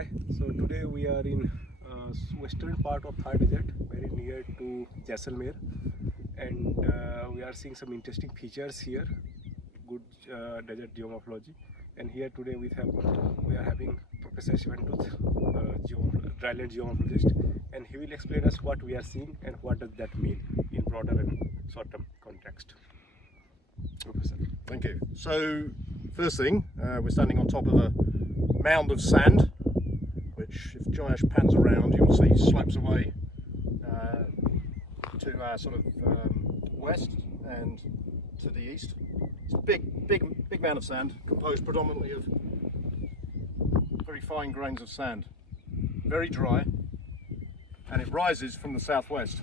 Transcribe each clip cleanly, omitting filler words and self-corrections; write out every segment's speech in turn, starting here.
Hi, so today we are in western part of Thar Desert, very near to Jaisalmer, and we are seeing some interesting features here, good desert geomorphology. And here today we are having Professor Shivantooth, dryland geomorphologist, and he will explain us what we are seeing and what does that mean in broader and short-term context. Professor. Thank you. So, first thing, we're standing on top of a mound of sand, which, if Jayesh pans around, you'll see slopes away to our sort of west and to the east. It's a big mound of sand, composed predominantly of very fine grains of sand, very dry, and it rises from the southwest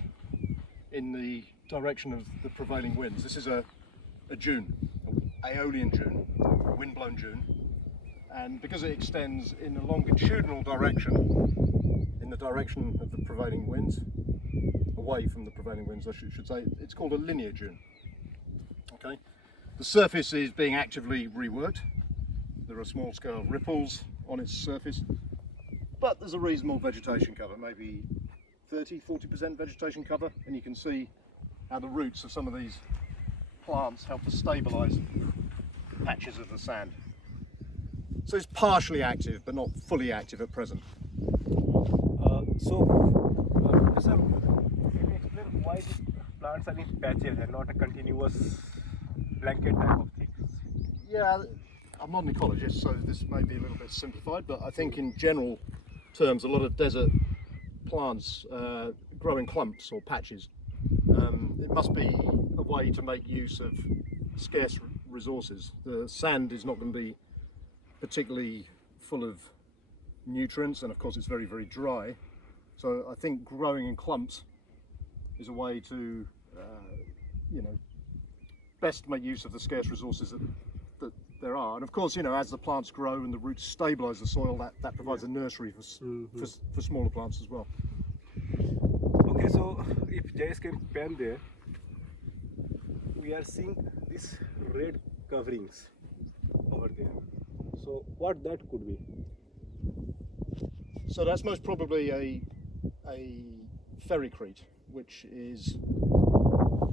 in the direction of the prevailing winds. This is a dune, Aeolian dune, wind-blown dune, and because it extends in a longitudinal direction, in the direction of the prevailing winds, away from the prevailing winds I should say, it's called a linear dune. Okay, the surface is being actively reworked. There are small scale ripples on its surface, but there's a reasonable vegetation cover, maybe 30-40% vegetation cover, and you can see how the roots of some of these plants help to stabilise patches of the sand. So it's partially active, but not fully active at present. Professor, can you explain why these plants are in patches and not a continuous blanket type of thing? Yeah, I'm not an ecologist, so this may be a little bit simplified, but I think in general terms, a lot of desert plants grow in clumps or patches. It must be a way to make use of scarce resources. The sand is not going to be particularly full of nutrients, and of course it's very, very dry. So I think growing in clumps is a way to, best make use of the scarce resources that there are. And of course, as the plants grow and the roots stabilise the soil, that provides a nursery for smaller plants as well. Okay, so if Jayesh can pan there, we are seeing these red coverings over there. So what that could be? So that's most probably a ferricrete, which is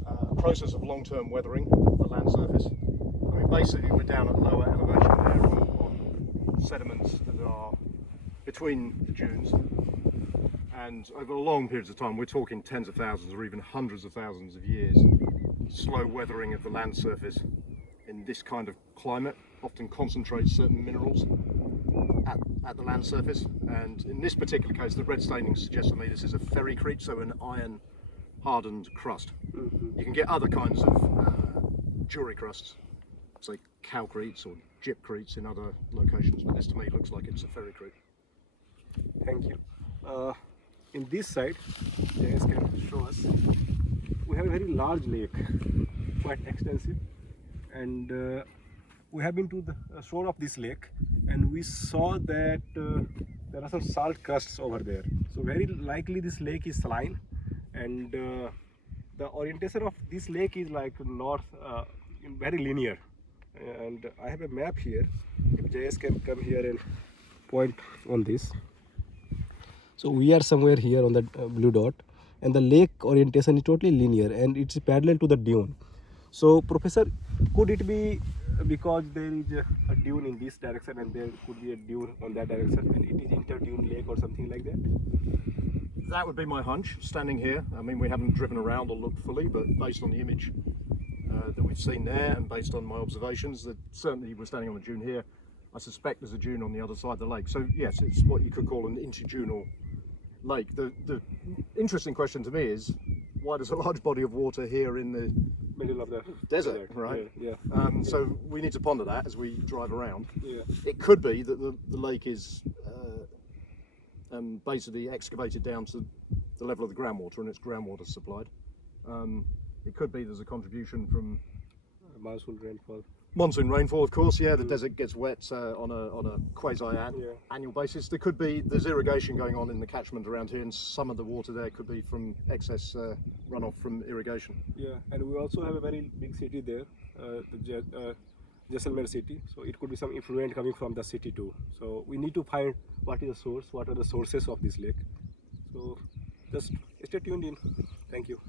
a process of long-term weathering of the land surface. I mean, basically we're down at lower elevation there on sediments that are between the dunes, and over long periods of time, we're talking tens of thousands or even hundreds of thousands of years, slow weathering of the land surface in this kind of climate often concentrates certain minerals at the land surface, and in this particular case the red staining suggests to me this is a ferricrete, so an iron hardened crust. You can get other kinds of jewellery crusts, say calcretes or gypcretes in other locations, but this to me looks like it's a ferricrete. Thank you. In this side, Jayesh can show us, we have a very large lake, quite extensive, and we have been to the shore of this lake, and we saw that there are some salt crusts over there. So very likely this lake is saline, and the orientation of this lake is like north, very linear. And I have a map here. If Jayesh can come here and point on this. So we are somewhere here on the blue dot, and the lake orientation is totally linear and it's parallel to the dune. So Professor, could it be because there is a dune in this direction and there could be a dune on that direction and it is inter-dune lake or something like that? That would be my hunch, standing here. I mean, we haven't driven around or looked fully, but based on the image that we've seen there and based on my observations, that certainly we're standing on a dune here. I suspect there's a dune on the other side of the lake. So yes, it's what you could call an interdunal lake. The interesting question to me is, why does a large body of water here in the Middle of the desert, right? Yeah. So we need to ponder that as we drive around. Yeah. It could be that the lake is basically excavated down to the level of the groundwater and it's groundwater supplied. It could be there's a contribution from Monsoon rainfall. Monsoon rainfall, of course. Yeah, the desert gets wet on a quasi-annual basis. There's irrigation going on in the catchment around here, and some of the water there could be from excess runoff from irrigation. Yeah, and we also have a very big city there, Jaisalmer city, so it could be some effluent coming from the city too. So we need to find what is the source, what are the sources of this lake. So just stay tuned in. Thank you.